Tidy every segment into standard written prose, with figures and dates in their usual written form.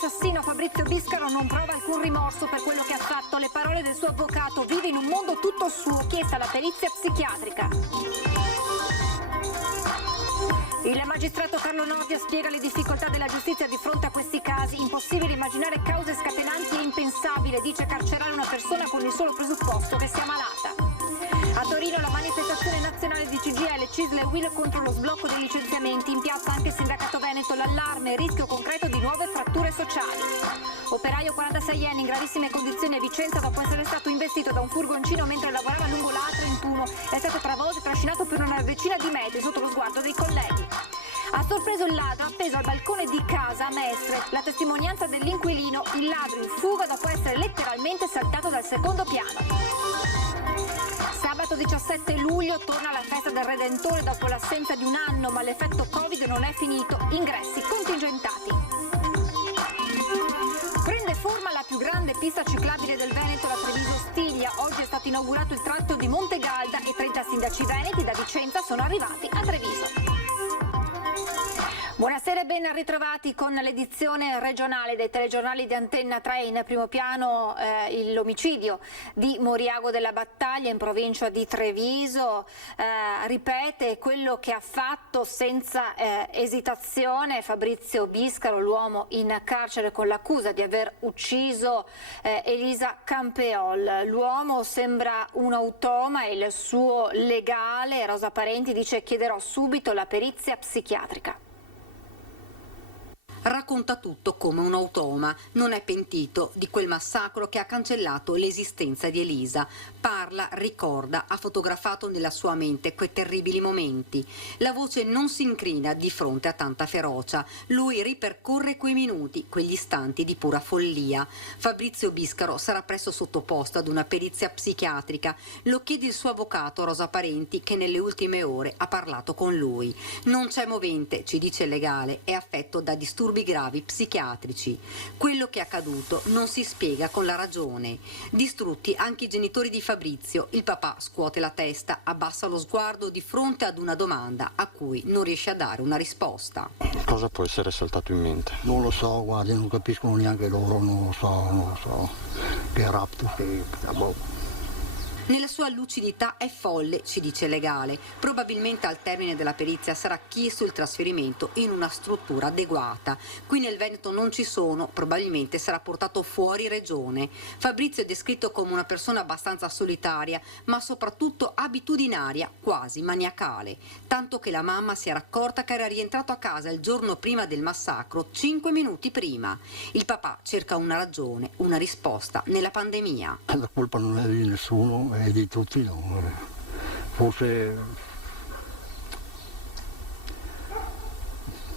l'assassino Fabrizio Biscaro non prova alcun rimorso per quello che ha fatto. Le parole del suo avvocato: vive in un mondo tutto suo, chiesta la perizia psichiatrica. Il magistrato Carlo Nordio spiega le difficoltà della giustizia di fronte a questi casi. Impossibile immaginare cause scatenanti e impensabile, dice, carcerare una persona con il solo presupposto che sia malata. A Torino la manifestazione nazionale di CGIL, CISL e UIL contro lo sblocco dei licenziamenti. In piazza anche il sindacato Veneto, l'allarme, rischio concreto di nuove fratture sociali. Operaio 46enne in gravissime condizioni a Vicenza dopo essere stato investito da un furgoncino mentre lavorava lungo la A31. È stato travolto e trascinato per una decina di metri sotto lo sguardo dei colleghi. Ha sorpreso il ladro appeso al balcone di casa a Mestre. La testimonianza dell'inquilino: il ladro in fuga dopo essere letteralmente saltato dal secondo piano. Sabato 17 luglio torna la festa del Redentore dopo l'assenza di un anno, ma l'effetto Covid non è finito. Ingressi contingentati. Prende forma la più grande pista ciclabile del Veneto, la Treviso-Stiglia. Oggi è stato inaugurato il tratto di Monte Galda e 30 sindaci veneti da Vicenza sono arrivati a Treviso. Buonasera e ben ritrovati con l'edizione regionale dei telegiornali di Antenna 3. In primo piano l'omicidio di Moriago della Battaglia in provincia di Treviso. Ripete quello che ha fatto senza esitazione Fabrizio Biscaro, l'uomo in carcere con l'accusa di aver ucciso Elisa Campeol. L'uomo sembra un automa e il suo legale Rosa Parenti dice: chiederò subito la perizia psichiatrica. Racconta tutto come un automa, non è pentito di quel massacro che ha cancellato l'esistenza di Elisa. Parla, ricorda, ha fotografato nella sua mente quei terribili momenti. La voce non si incrina di fronte a tanta ferocia. Lui ripercorre quei minuti, quegli istanti di pura follia. Fabrizio Biscaro sarà presto sottoposto ad una perizia psichiatrica. Lo chiede il suo avvocato Rosa Parenti, che nelle ultime ore ha parlato con lui. Non c'è movente, ci dice il legale, è affetto da disturbi gravi psichiatrici. Quello che è accaduto non si spiega con la ragione. Distrutti anche i genitori di Fabrizio. Il papà scuote la testa, abbassa lo sguardo di fronte ad una domanda a cui non riesce a dare una risposta. Cosa può essere saltato in mente? Non lo so, guardi, non capiscono neanche loro, non lo so. Che rapto, che boh. Nella sua lucidità è folle, ci dice il legale. Probabilmente al termine della perizia sarà chiesto il trasferimento in una struttura adeguata. Qui nel Veneto non ci sono, probabilmente sarà portato fuori regione. Fabrizio è descritto come una persona abbastanza solitaria, ma soprattutto abitudinaria, quasi maniacale. Tanto che la mamma si era accorta che era rientrato a casa il giorno prima del massacro, 5 minuti prima. Il papà cerca una ragione, una risposta nella pandemia. La colpa non è di nessuno, è di tutti, no? Forse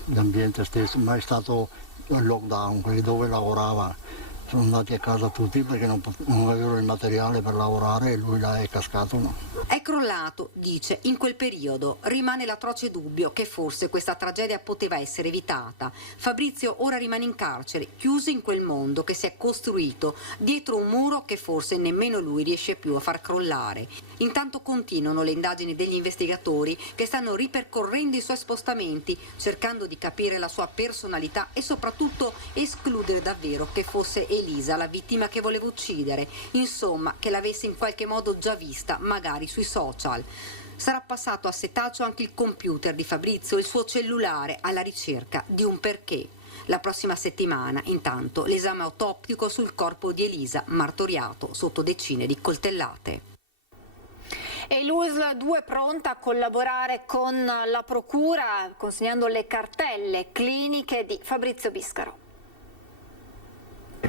l'ambiente stesso, ma è stato il lockdown, quelli dove lavorava sono andati a casa tutti perché non avevano il materiale per lavorare e lui là è cascato, no? È crollato, dice, in quel periodo. Rimane l'atroce dubbio che forse questa tragedia poteva essere evitata. Fabrizio ora rimane in carcere, chiuso in quel mondo che si è costruito, dietro un muro che forse nemmeno lui riesce più a far crollare. Intanto continuano le indagini degli investigatori che stanno ripercorrendo i suoi spostamenti, cercando di capire la sua personalità e soprattutto escludere davvero che fosse Elisa la vittima che voleva uccidere, insomma che l'avesse in qualche modo già vista, magari sui social. Sarà passato a setaccio anche il computer di Fabrizio, il suo cellulare, alla ricerca di un perché. La prossima settimana, intanto, l'esame autoptico sul corpo di Elisa, martoriato sotto decine di coltellate. E l'USL 2 è pronta a collaborare con la Procura, consegnando le cartelle cliniche di Fabrizio Biscaro.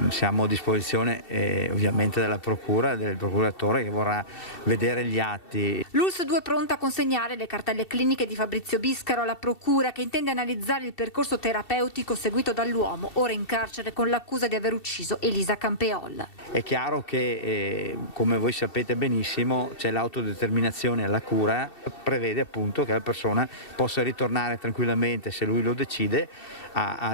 Siamo a disposizione ovviamente della Procura, del procuratore che vorrà vedere gli atti. L'ULS 2 è pronta a consegnare le cartelle cliniche di Fabrizio Biscaro alla Procura, che intende analizzare il percorso terapeutico seguito dall'uomo, ora in carcere con l'accusa di aver ucciso Elisa Campeol. È chiaro che, come voi sapete benissimo, c'è l'autodeterminazione alla cura, prevede appunto che la persona possa ritornare tranquillamente, se lui lo decide,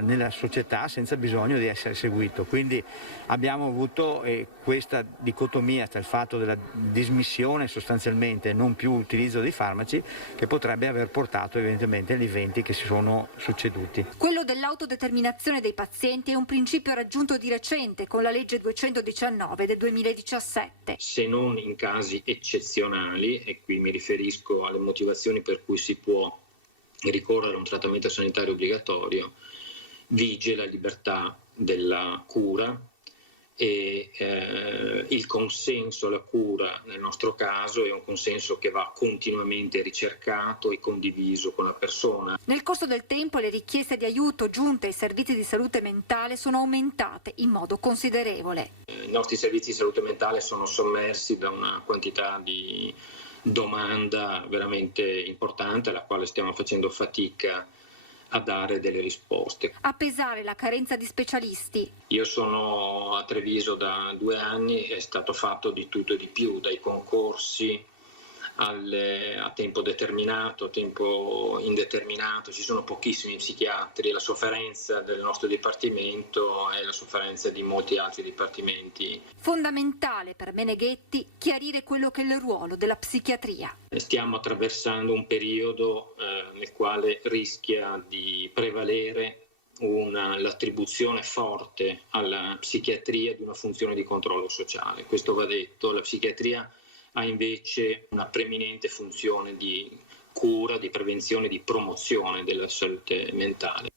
nella società senza bisogno di essere seguito. Quindi abbiamo avuto questa dicotomia tra il fatto della dismissione sostanzialmente, non più utilizzo dei farmaci, che potrebbe aver portato evidentemente agli eventi che si sono succeduti. Quello dell'autodeterminazione dei pazienti è un principio raggiunto di recente con la legge 219 del 2017. Se non in casi eccezionali, e qui mi riferisco alle motivazioni per cui si può ricorrere a un trattamento sanitario obbligatorio, vige la libertà della cura e il consenso alla cura nel nostro caso è un consenso che va continuamente ricercato e condiviso con la persona. Nel corso del tempo le richieste di aiuto giunte ai servizi di salute mentale sono aumentate in modo considerevole. I nostri servizi di salute mentale sono sommersi da una quantità di domanda veramente importante alla quale stiamo facendo fatica a dare delle risposte. A pesare la carenza di specialisti. Io sono a Treviso da 2 anni, è stato fatto di tutto e di più, dai concorsi a tempo determinato, a tempo indeterminato, ci sono pochissimi psichiatri, la sofferenza del nostro dipartimento è la sofferenza di molti altri dipartimenti. Fondamentale per Meneghetti chiarire quello che è il ruolo della psichiatria. Stiamo attraversando un periodo nel quale rischia di prevalere l'attribuzione forte alla psichiatria di una funzione di controllo sociale. Questo va detto, la psichiatria ha invece una preminente funzione di cura, di prevenzione, di promozione della salute mentale.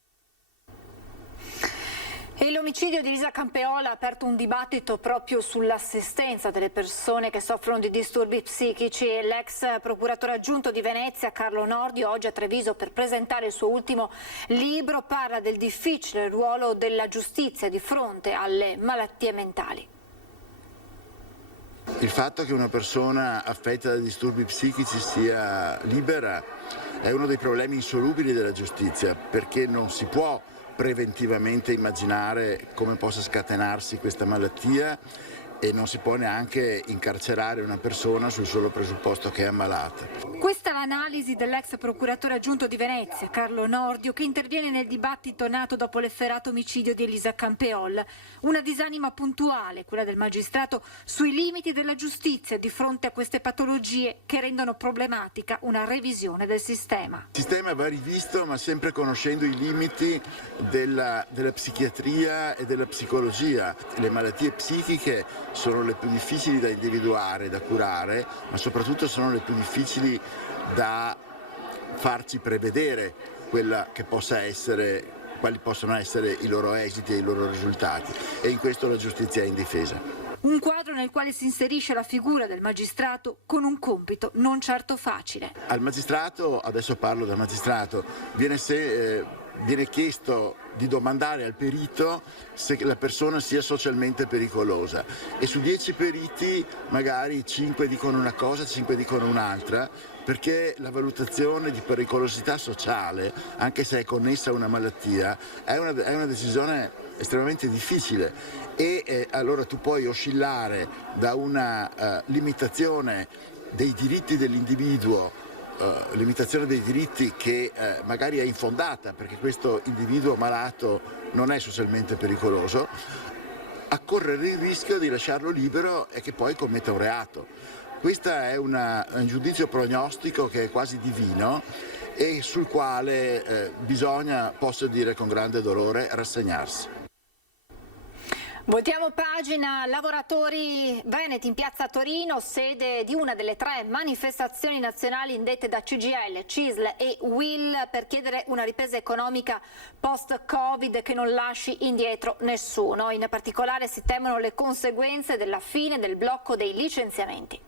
E l'omicidio di Elisa Campeola ha aperto un dibattito proprio sull'assistenza delle persone che soffrono di disturbi psichici. L'ex procuratore aggiunto di Venezia, Carlo Nordio, oggi a Treviso per presentare il suo ultimo libro, parla del difficile ruolo della giustizia di fronte alle malattie mentali. Il fatto che una persona affetta da disturbi psichici sia libera è uno dei problemi insolubili della giustizia, perché non si può preventivamente immaginare come possa scatenarsi questa malattia e non si può neanche incarcerare una persona sul solo presupposto che è ammalata. Questa è l'analisi dell'ex procuratore aggiunto di Venezia, Carlo Nordio, che interviene nel dibattito nato dopo l'efferato omicidio di Elisa Campeol. Una disanima puntuale, quella del magistrato, sui limiti della giustizia di fronte a queste patologie che rendono problematica una revisione del sistema. Il sistema va rivisto, ma sempre conoscendo i limiti della psichiatria e della psicologia. Le malattie psichiche sono le più difficili da individuare, da curare, ma soprattutto sono le più difficili da farci prevedere quella che possa essere, quali possono essere i loro esiti e i loro risultati, e in questo la giustizia è indifesa. Un quadro nel quale si inserisce la figura del magistrato con un compito non certo facile. Al magistrato, adesso parlo del magistrato, viene chiesto di domandare al perito se la persona sia socialmente pericolosa e su 10 periti magari 5 dicono una cosa, 5 dicono un'altra, perché la valutazione di pericolosità sociale, anche se è connessa a una malattia, è una decisione estremamente difficile e allora tu puoi oscillare da una limitazione dei diritti dell'individuo, limitazione dei diritti che magari è infondata perché questo individuo malato non è socialmente pericoloso, a correre il rischio di lasciarlo libero e che poi commetta un reato. Questo è un giudizio prognostico che è quasi divino e sul quale bisogna, posso dire con grande dolore, rassegnarsi. Voltiamo pagina. Lavoratori veneti in piazza Torino, sede di una delle 3 manifestazioni nazionali indette da CGIL, CISL e UIL per chiedere una ripresa economica post-Covid che non lasci indietro nessuno. In particolare si temono le conseguenze della fine del blocco dei licenziamenti.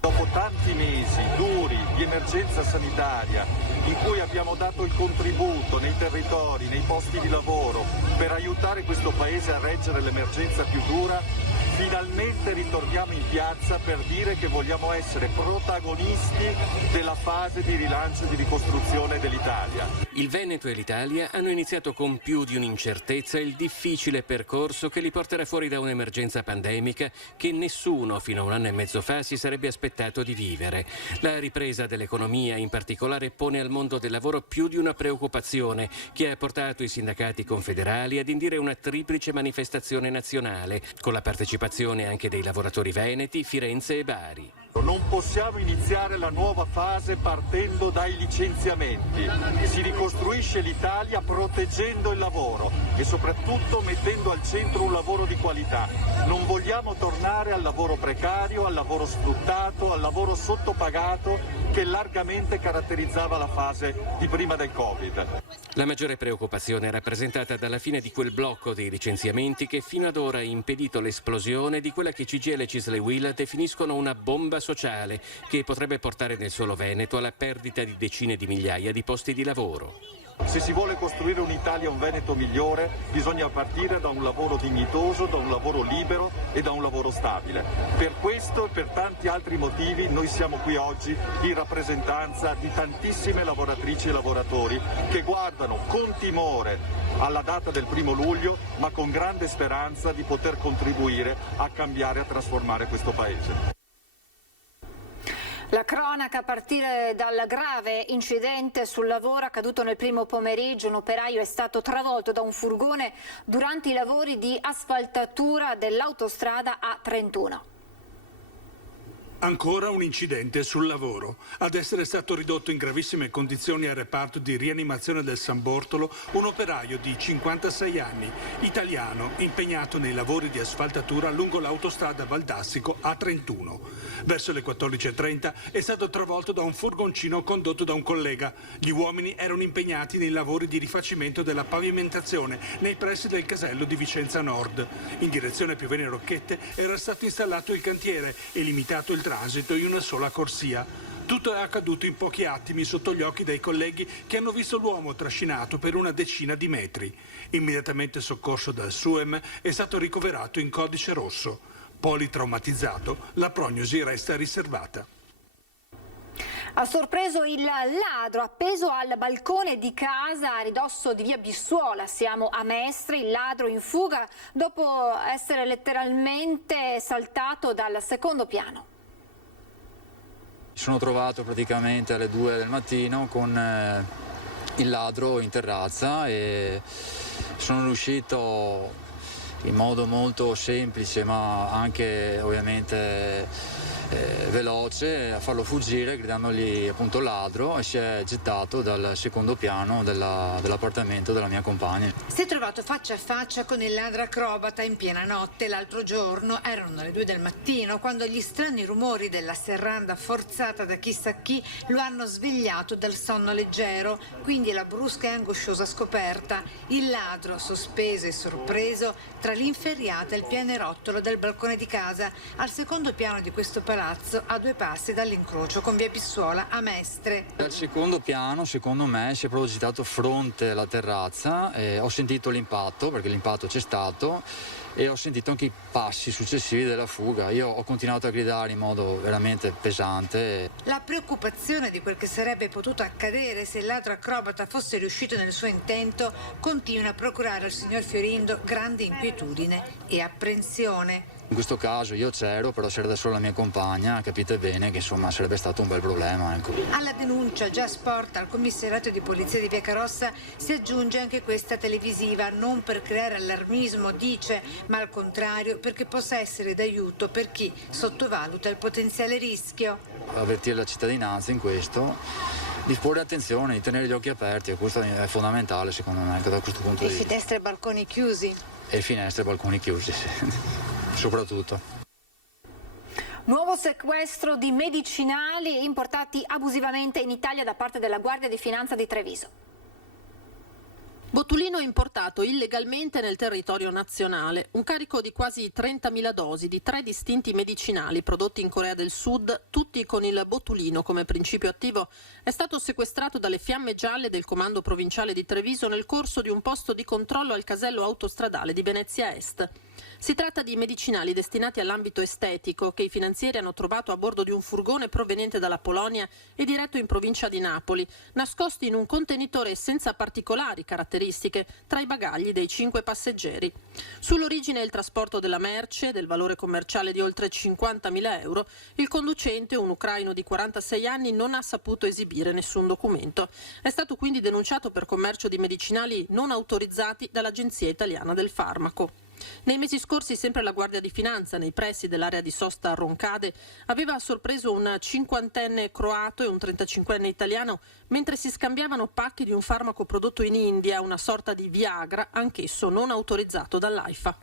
Dopo tanti mesi duri di emergenza sanitaria in cui abbiamo dato il contributo nei territori, nei posti di lavoro per aiutare questo Paese a reggere l'emergenza più dura, finalmente finalmente ritorniamo in piazza per dire che vogliamo essere protagonisti della fase di rilancio e di ricostruzione dell'Italia. Il Veneto e l'Italia hanno iniziato con più di un'incertezza il difficile percorso che li porterà fuori da un'emergenza pandemica che nessuno fino a un anno e mezzo fa si sarebbe aspettato di vivere. La ripresa dell'economia in particolare pone al mondo del lavoro più di una preoccupazione che ha portato i sindacati confederali ad indire una triplice manifestazione nazionale con la partecipazione anche dei lavoratori veneti, Firenze e Bari. Non possiamo iniziare la nuova fase partendo dai licenziamenti. Si ricostruisce l'Italia proteggendo il lavoro e soprattutto mettendo al centro un lavoro di qualità. Non vogliamo tornare al lavoro precario, al lavoro sfruttato, al lavoro sottopagato che largamente caratterizzava la fase di prima del Covid. La maggiore preoccupazione è rappresentata dalla fine di quel blocco dei licenziamenti che fino ad ora ha impedito l'esplosione di quella che CGIL e CISL e UIL definiscono una bomba sociale che potrebbe portare nel solo Veneto alla perdita di decine di migliaia di posti di lavoro. Se si vuole costruire un'Italia, un Veneto migliore, bisogna partire da un lavoro dignitoso, da un lavoro libero e da un lavoro stabile. Per questo e per tanti altri motivi noi siamo qui oggi in rappresentanza di tantissime lavoratrici e lavoratori che guardano con timore alla data del 1° luglio, ma con grande speranza di poter contribuire a cambiare e a trasformare questo Paese. La cronaca a partire dal grave incidente sul lavoro accaduto nel primo pomeriggio. Un operaio è stato travolto da un furgone durante i lavori di asfaltatura dell'autostrada A31. Ancora un incidente sul lavoro. Ad essere stato ridotto in gravissime condizioni al reparto di rianimazione del San Bortolo un operaio di 56 anni, italiano, impegnato nei lavori di asfaltatura lungo l'autostrada Valdastico A31. Verso le 14:30 è stato travolto da un furgoncino condotto da un collega. Gli uomini erano impegnati nei lavori di rifacimento della pavimentazione nei pressi del casello di Vicenza Nord. In direzione Piovene Rocchette era stato installato il cantiere e limitato il transito in una sola corsia. Tutto è accaduto in pochi attimi sotto gli occhi dei colleghi che hanno visto l'uomo trascinato per una decina di metri. Immediatamente soccorso dal SUEM è stato ricoverato in codice rosso. Politraumatizzato, la prognosi resta riservata. Ha sorpreso il ladro appeso al balcone di casa a ridosso di via Bissuola. Siamo a Mestre, il ladro in fuga dopo essere letteralmente saltato dal secondo piano. Mi sono trovato praticamente alle 2 del mattino con il ladro in terrazza e sono riuscito in modo molto semplice ma anche ovviamente veloce a farlo fuggire gridandogli appunto ladro, e si è gettato dal secondo piano dell'appartamento della mia compagna. Si è trovato faccia a faccia con il ladro acrobata in piena notte l'altro giorno. Erano le 2 del mattino quando gli strani rumori della serranda forzata da chissà chi lo hanno svegliato dal sonno leggero, quindi la brusca e angosciosa scoperta. Il ladro sospeso e sorpreso tra l'inferriata e il pianerottolo del balcone di casa al secondo piano di questo palazzo, a 2 passi dall'incrocio con via Bissuola a Mestre. Dal secondo piano, secondo me, si è proprio girato fronte alla terrazza e ho sentito l'impatto, perché l'impatto c'è stato, e ho sentito anche i passi successivi della fuga. Io ho continuato a gridare in modo veramente pesante. La preoccupazione di quel che sarebbe potuto accadere se il ladro acrobata fosse riuscito nel suo intento continua a procurare al signor Fiorindo grande inquietudine e apprensione. In questo caso io c'ero, però c'era da solo la mia compagna, capite bene che insomma sarebbe stato un bel problema. Ecco. Alla denuncia già sporta al commissariato di polizia di Via Carossa si aggiunge anche questa televisiva, non per creare allarmismo, dice, ma al contrario perché possa essere d'aiuto per chi sottovaluta il potenziale rischio. Avvertire la cittadinanza in questo, di porre attenzione, di tenere gli occhi aperti, e questo è fondamentale secondo me anche da questo punto di vista. E finestre e balconi chiusi? E finestre e balconi chiusi, sì. Soprattutto. Nuovo sequestro di medicinali importati abusivamente in Italia da parte della Guardia di Finanza di Treviso. Botulino importato illegalmente nel territorio nazionale. Un carico di quasi 30.000 dosi di 3 distinti medicinali prodotti in Corea del Sud, tutti con il botulino come principio attivo, è stato sequestrato dalle fiamme gialle del comando provinciale di Treviso nel corso di un posto di controllo al casello autostradale di Venezia Est. Si tratta di medicinali destinati all'ambito estetico che i finanzieri hanno trovato a bordo di un furgone proveniente dalla Polonia e diretto in provincia di Napoli, nascosti in un contenitore senza particolari caratteristiche tra i bagagli dei 5 passeggeri. Sull'origine e il trasporto della merce, del valore commerciale di oltre 50.000 euro, il conducente, un ucraino di 46 anni, non ha saputo esibire nessun documento. È stato quindi denunciato per commercio di medicinali non autorizzati dall'Agenzia Italiana del Farmaco. Nei mesi scorsi sempre la Guardia di Finanza, nei pressi dell'area di sosta a Roncade, aveva sorpreso un 50enne croato e un 35enne italiano mentre si scambiavano pacchi di un farmaco prodotto in India, una sorta di Viagra, anch'esso non autorizzato dall'AIFA.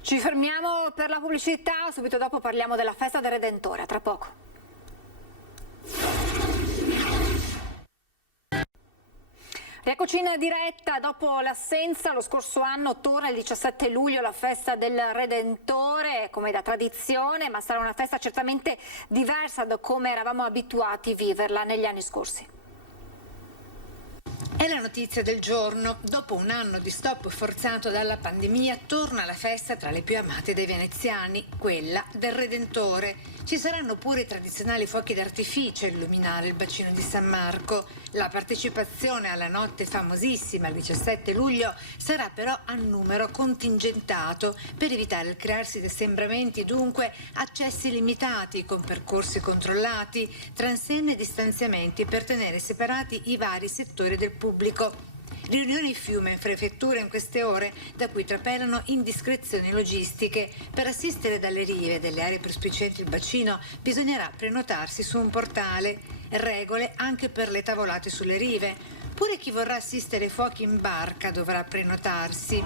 Ci fermiamo per la pubblicità, subito dopo parliamo della festa del Redentore, a tra poco. Rieccoci in diretta. Dopo l'assenza lo scorso anno torna il 17 luglio la festa del Redentore, come da tradizione, ma sarà una festa certamente diversa da come eravamo abituati a viverla negli anni scorsi. È la notizia del giorno. Dopo un anno di stop forzato dalla pandemia, torna la festa tra le più amate dai veneziani, quella del Redentore. Ci saranno pure i tradizionali fuochi d'artificio a illuminare il bacino di San Marco. La partecipazione alla notte famosissima il 17 luglio sarà però a numero contingentato per evitare il crearsi di assembramenti, dunque accessi limitati con percorsi controllati, transenne e distanziamenti per tenere separati i vari settori del pubblico. Riunioni fiume in prefettura in queste ore, da cui trapelano indiscrezioni logistiche. Per assistere dalle rive delle aree prospicienti il bacino bisognerà prenotarsi su un portale. Regole anche per le tavolate sulle rive. Pure chi vorrà assistere ai fuochi in barca dovrà prenotarsi.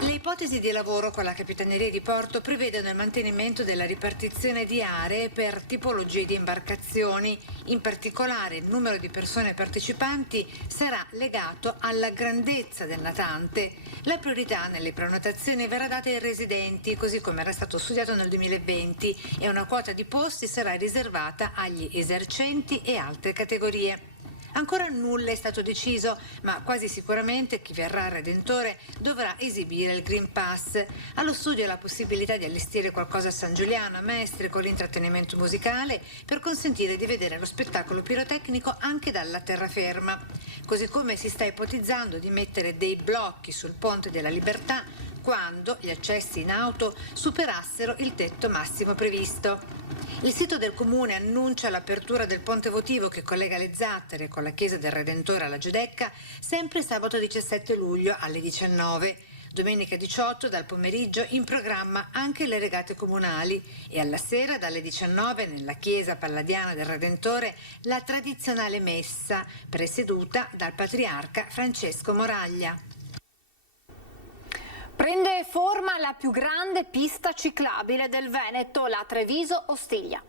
Le ipotesi di lavoro con la Capitaneria di Porto prevedono il mantenimento della ripartizione di aree per tipologie di imbarcazioni. In particolare il numero di persone partecipanti sarà legato alla grandezza del natante. La priorità nelle prenotazioni verrà data ai residenti, così come era stato studiato nel 2020, e una quota di posti sarà riservata agli esercenti e altre categorie. Ancora nulla è stato deciso, ma quasi sicuramente chi verrà al Redentore dovrà esibire il Green Pass. Allo studio la possibilità di allestire qualcosa a San Giuliano, a Mestre, con l'intrattenimento musicale, per consentire di vedere lo spettacolo pirotecnico anche dalla terraferma. Così come si sta ipotizzando di mettere dei blocchi sul Ponte della Libertà quando gli accessi in auto superassero il tetto massimo previsto. Il sito del comune annuncia l'apertura del ponte votivo che collega le Zattere con la chiesa del Redentore alla Giudecca sempre sabato 17 luglio alle 19. Domenica 18 dal pomeriggio in programma anche le regate comunali e alla sera dalle 19 nella chiesa palladiana del Redentore la tradizionale messa presieduta dal patriarca Francesco Moraglia. Prende forma la più grande pista ciclabile del Veneto, la Treviso-Ostiglia.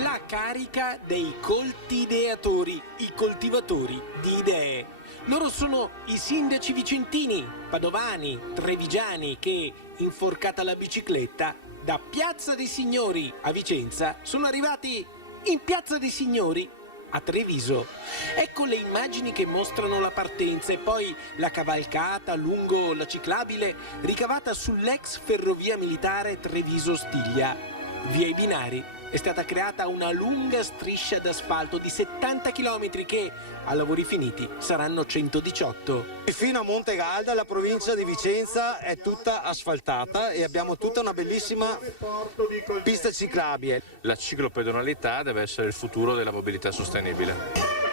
La carica dei colti ideatori, i coltivatori di idee. Loro sono i sindaci vicentini, padovani, trevigiani che, inforcata la bicicletta, da Piazza dei Signori a Vicenza sono arrivati in Piazza dei Signori a Treviso. Ecco le immagini che mostrano la partenza e poi la cavalcata lungo la ciclabile ricavata sull'ex ferrovia militare Treviso-Ostiglia. Via i binari è stata creata una lunga striscia d'asfalto di 70 km che, a lavori finiti, saranno 118. Fino a Montegalda la provincia di Vicenza è tutta asfaltata e abbiamo tutta una bellissima pista ciclabile. La ciclopedonalità deve essere il futuro della mobilità sostenibile.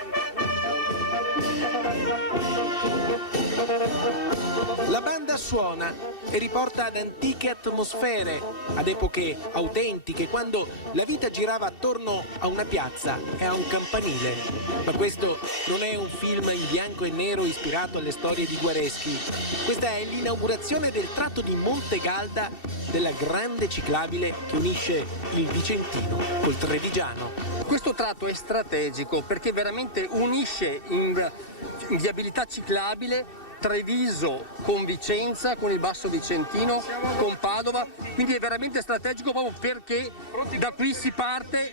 La banda suona e riporta ad antiche atmosfere, ad epoche autentiche, quando la vita girava attorno a una piazza e a un campanile. Ma questo non è un film in bianco e nero ispirato alle storie di Guareschi. Questa è l'inaugurazione del tratto di Montegalda della grande ciclabile che unisce il Vicentino col Trevigiano. Questo tratto è strategico perché veramente unisce in viabilità ciclabile Treviso con Vicenza, con il Basso Vicentino, con Padova, quindi è veramente strategico proprio perché da qui si parte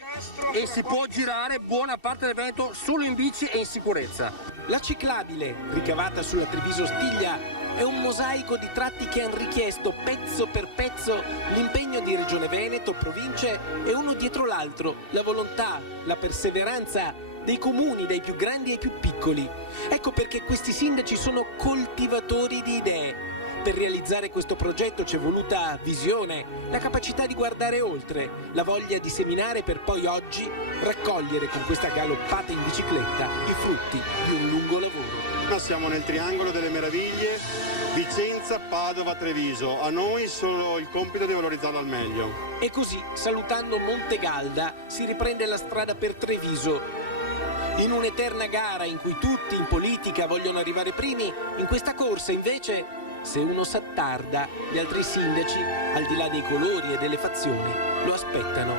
e si può girare buona parte del Veneto solo in bici e in sicurezza. La ciclabile, ricavata sulla Treviso-Stiglia, è un mosaico di tratti che hanno richiesto pezzo per pezzo l'impegno di Regione Veneto, province e uno dietro l'altro, la volontà, la perseveranza dei comuni, dai più grandi ai più piccoli. Ecco perché questi sindaci sono coltivatori di idee. Per realizzare questo progetto c'è voluta visione, la capacità di guardare oltre, la voglia di seminare per poi oggi raccogliere con questa galoppata in bicicletta i frutti di un lungo lavoro. Siamo nel triangolo delle meraviglie, Vicenza, Padova, Treviso. A noi solo il compito di valorizzarlo al meglio. E così, salutando Montegalda, si riprende la strada per Treviso. In un'eterna gara in cui tutti in politica vogliono arrivare primi, in questa corsa invece, se uno s'attarda, gli altri sindaci, al di là dei colori e delle fazioni, lo aspettano.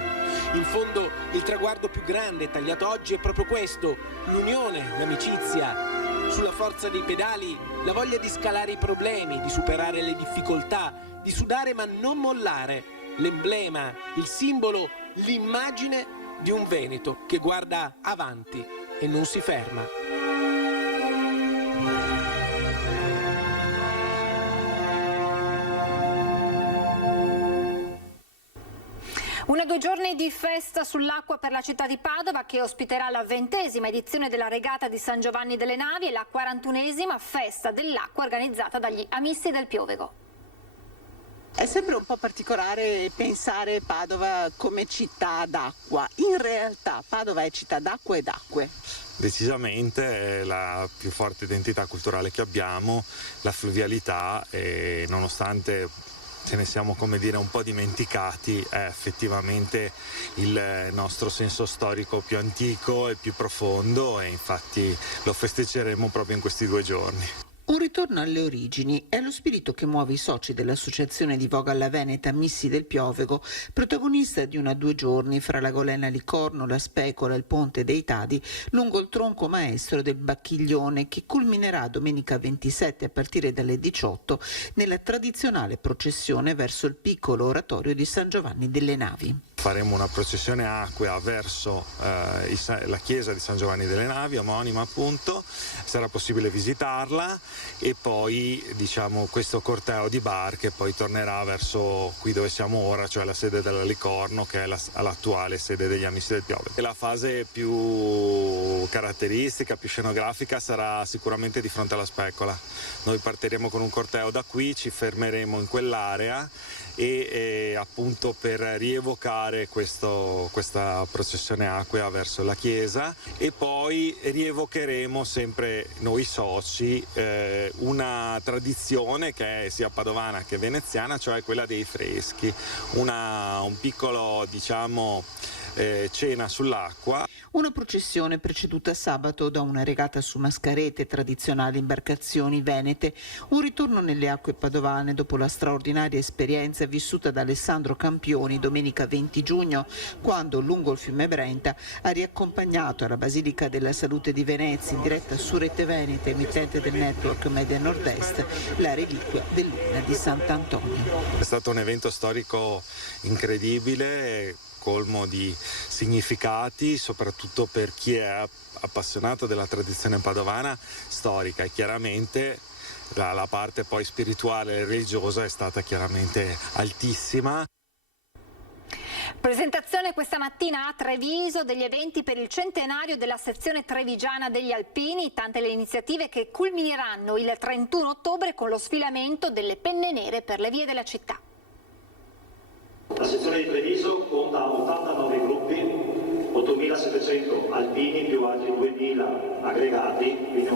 In fondo, il traguardo più grande tagliato oggi è proprio questo: l'unione, l'amicizia. Sulla forza dei pedali, la voglia di scalare i problemi, di superare le difficoltà, di sudare ma non mollare. L'emblema, il simbolo, l'immagine di un Veneto che guarda avanti e non si ferma. Una 2 giorni di festa sull'acqua per la città di Padova, che ospiterà la 20ª edizione della regata di San Giovanni delle Navi e la 41ª festa dell'acqua organizzata dagli Amisti del Piovego. È sempre un po' particolare pensare Padova come città d'acqua. In realtà Padova è città d'acqua e d'acque. Decisamente è la più forte identità culturale che abbiamo, la fluvialità, e nonostante ce ne siamo, come dire, un po' dimenticati, è effettivamente il nostro senso storico più antico e più profondo, e infatti lo festeggeremo proprio in questi 2 giorni. Un ritorno alle origini è lo spirito che muove i soci dell'associazione di Voga alla Veneta Amisti del Piovego, protagonista di una 2 giorni fra la Golena Licorno, la Specola e il Ponte dei Tadi, lungo il tronco maestro del Bacchiglione, che culminerà domenica 27 a partire dalle 18 nella tradizionale processione verso il piccolo oratorio di San Giovanni delle Navi. Faremo una processione acquea verso la chiesa di San Giovanni delle Navi, omonima appunto, sarà possibile visitarla, e poi questo corteo di barche poi tornerà verso qui dove siamo ora, cioè la sede della Licorno, che è l'attuale sede degli Amici del Piovego. E la fase più caratteristica, più scenografica, sarà sicuramente di fronte alla Specola. Noi partiremo con un corteo da qui, ci fermeremo in quell'area e appunto per rievocare questa processione acquea verso la chiesa, e poi rievocheremo sempre noi soci una tradizione che è sia padovana che veneziana, cioè quella dei freschi, un piccolo cena sull'acqua. Una processione preceduta sabato da una regata su Mascarete, tradizionali imbarcazioni venete, un ritorno nelle acque padovane dopo la straordinaria esperienza vissuta da Alessandro Campioni domenica 20 giugno, quando lungo il fiume Brenta ha riaccompagnato alla Basilica della Salute di Venezia, in diretta su Rete Veneta, emittente del network Media Nord-Est, la reliquia dell'Urna di Sant'Antonio. È stato un evento storico incredibile, colmo di significati, soprattutto per chi è appassionato della tradizione padovana storica, e chiaramente la parte poi spirituale e religiosa è stata chiaramente altissima. Presentazione questa mattina a Treviso degli eventi per il centenario della sezione trevigiana degli Alpini, tante le iniziative che culmineranno il 31 ottobre con lo sfilamento delle penne nere per le vie della città. La sezione di Treviso conta 89 gruppi, 8.700 alpini più altri 2.000 aggregati, quindi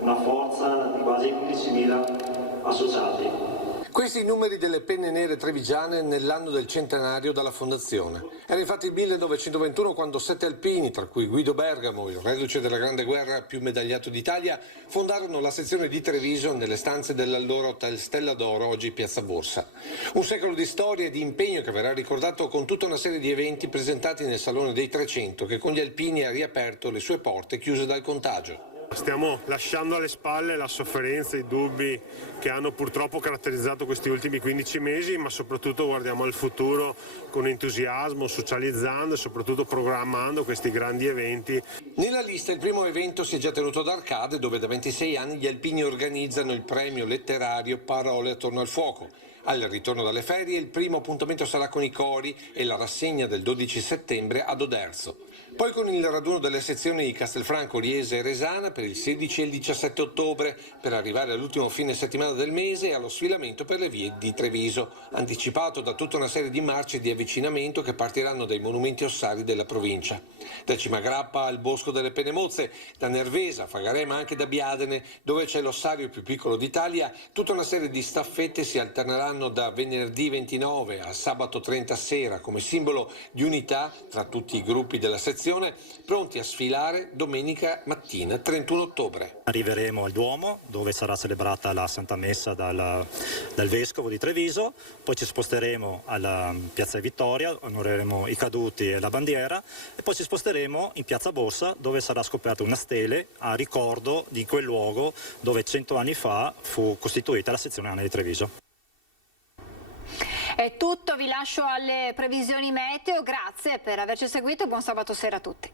una forza di quasi 15.000 associati. Questi i numeri delle penne nere trevigiane nell'anno del centenario dalla fondazione. Era infatti il 1921 quando 7 alpini, tra cui Guido Bergamo, il reduce della Grande Guerra più medagliato d'Italia, fondarono la sezione di Treviso nelle stanze dell'allora Hotel Stella d'Oro, oggi Piazza Borsa. Un secolo di storia e di impegno che verrà ricordato con tutta una serie di eventi presentati nel Salone dei 300, che con gli alpini ha riaperto le sue porte chiuse dal contagio. Stiamo lasciando alle spalle la sofferenza, i dubbi che hanno purtroppo caratterizzato questi ultimi 15 mesi, ma soprattutto guardiamo al futuro con entusiasmo, socializzando e soprattutto programmando questi grandi eventi. Nella lista il primo evento si è già tenuto ad Arcade, dove da 26 anni gli alpini organizzano il premio letterario Parole attorno al fuoco. Al ritorno dalle ferie il primo appuntamento sarà con i cori e la rassegna del 12 settembre ad Oderzo. Poi con il raduno delle sezioni di Castelfranco, Riese e Resana per il 16 e il 17 ottobre, per arrivare all'ultimo fine settimana del mese e allo sfilamento per le vie di Treviso, anticipato da tutta una serie di marce di avvicinamento che partiranno dai monumenti ossari della provincia. Da Cimagrappa al Bosco delle Penemozze, da Nervesa, Fagarè ma anche da Biadene, dove c'è l'ossario più piccolo d'Italia, tutta una serie di staffette si alterneranno da venerdì 29 a sabato 30 sera come simbolo di unità tra tutti i gruppi della sezione, pronti a sfilare domenica mattina 31 ottobre. Arriveremo al Duomo, dove sarà celebrata la Santa Messa dal Vescovo di Treviso, poi ci sposteremo alla Piazza Vittoria, onoreremo i caduti e la bandiera, e poi ci sposteremo in Piazza Borsa, dove sarà scoperta una stele a ricordo di quel luogo dove 100 anni fa fu costituita la sezione ANA di Treviso. È tutto, vi lascio alle previsioni meteo, grazie per averci seguito e buon sabato sera a tutti.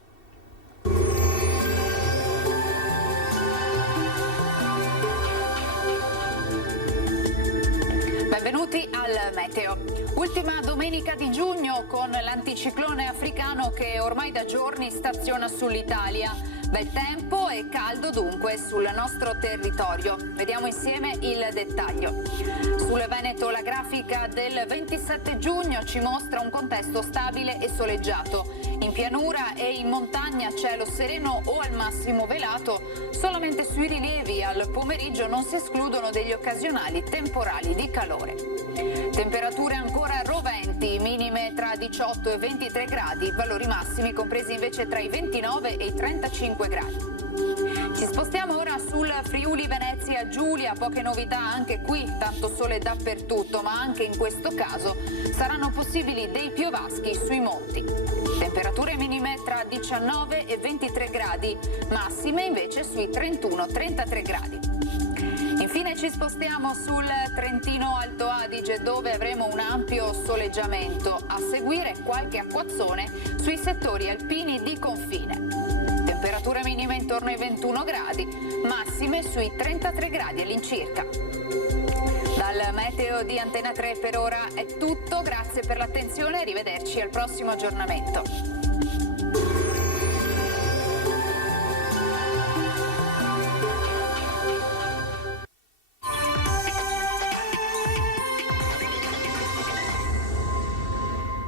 Benvenuti al meteo. Ultima domenica di giugno con l'anticiclone africano che ormai da giorni staziona sull'Italia. Bel tempo e caldo dunque sul nostro territorio. Vediamo insieme il dettaglio. Sul Veneto la grafica del 27 giugno ci mostra un contesto stabile e soleggiato. In pianura e in montagna cielo sereno o al massimo velato. Solamente sui rilievi al pomeriggio non si escludono degli occasionali temporali di calore. Temperature ancora roventi, minime tra 18 e 23 gradi, valori massimi compresi invece tra i 29 e i 35 gradi. Ci spostiamo ora sul Friuli Venezia Giulia, poche novità anche qui, tanto sole dappertutto, ma anche in questo caso saranno possibili dei piovaschi sui monti. Temperature minime tra 19 e 23 gradi, massime invece sui 31-33 gradi. Infine ci spostiamo sul Trentino Alto Adige, dove avremo un ampio soleggiamento, a seguire qualche acquazzone sui settori alpini di confine. Temperature minime intorno ai 21 gradi, massime sui 33 gradi all'incirca. Dal meteo di Antena 3 per ora è tutto, grazie per l'attenzione e arrivederci al prossimo aggiornamento.